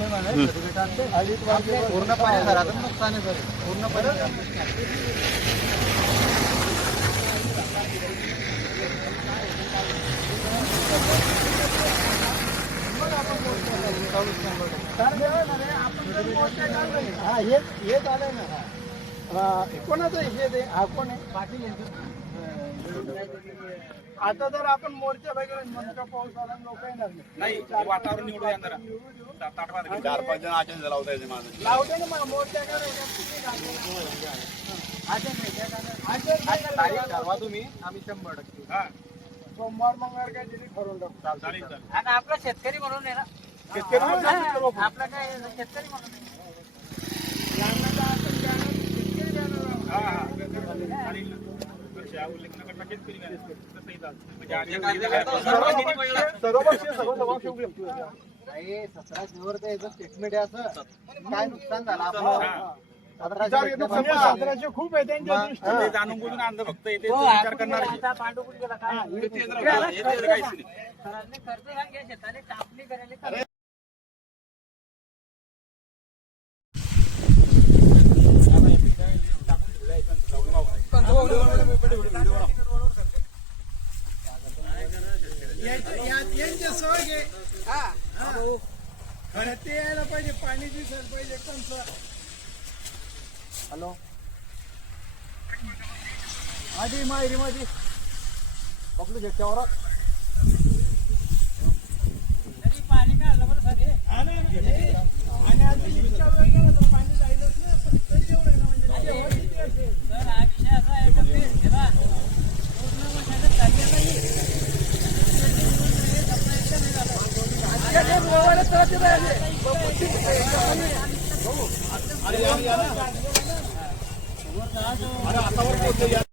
System आहे सर्टिफिकेटांचे पूर्णपणे घरातून नुकसान आहे सर पूर्णपणे हा हेच हेच आलंय ना. कोणाचं हे ते हा कोण आहे? पाटील आता जर आपण मोर्चा वगैरे मनका पाऊस आला लोक येणार नाही. नाही वातावरण निवडून येणार. चार पाच जण आचरण लावता येते माझं लावते ना मग मोर्चा करायचा तुम्ही आम्ही शंभर टक्के. हा. सोमवार मंगळवार काय तरी ठरवून टाकू. आपला शेतकरी म्हणून आहे ना. शेतकरी. आपला काय शेतकरी म्हणून आहे. लग्नाचा आपण जाणार, शेतकरी जाणार. हा हा चालेल ना नाही सतरा ते याचं स्टेटमेंट आहे असं काय नुकसान झालं आपलं हा. खूप आहे त्यांच्या दृष्टीने जाणून बुजून आणलं फक्त येते विचार करणार पांडुपुरी गेला काय यांच्या- या- यांच्या खरं ते यायला पाहिजे पाणी दिसायला पाहिजे एकदम हॅलो. आधी माहिती माझी. आपलं घेतल्यावर वरात पाणी काय आलं बरं सर हे आणि आता इतका वेळ गेला तर पाणी जायलाच नाही पण तरी एवढं आहे ना म्हणजे तेव्हा किती असेल? सर हा विषय असा आहे का ते हे बघा, पूर्ण मशागत झाली आता ही. अरे आता वर या.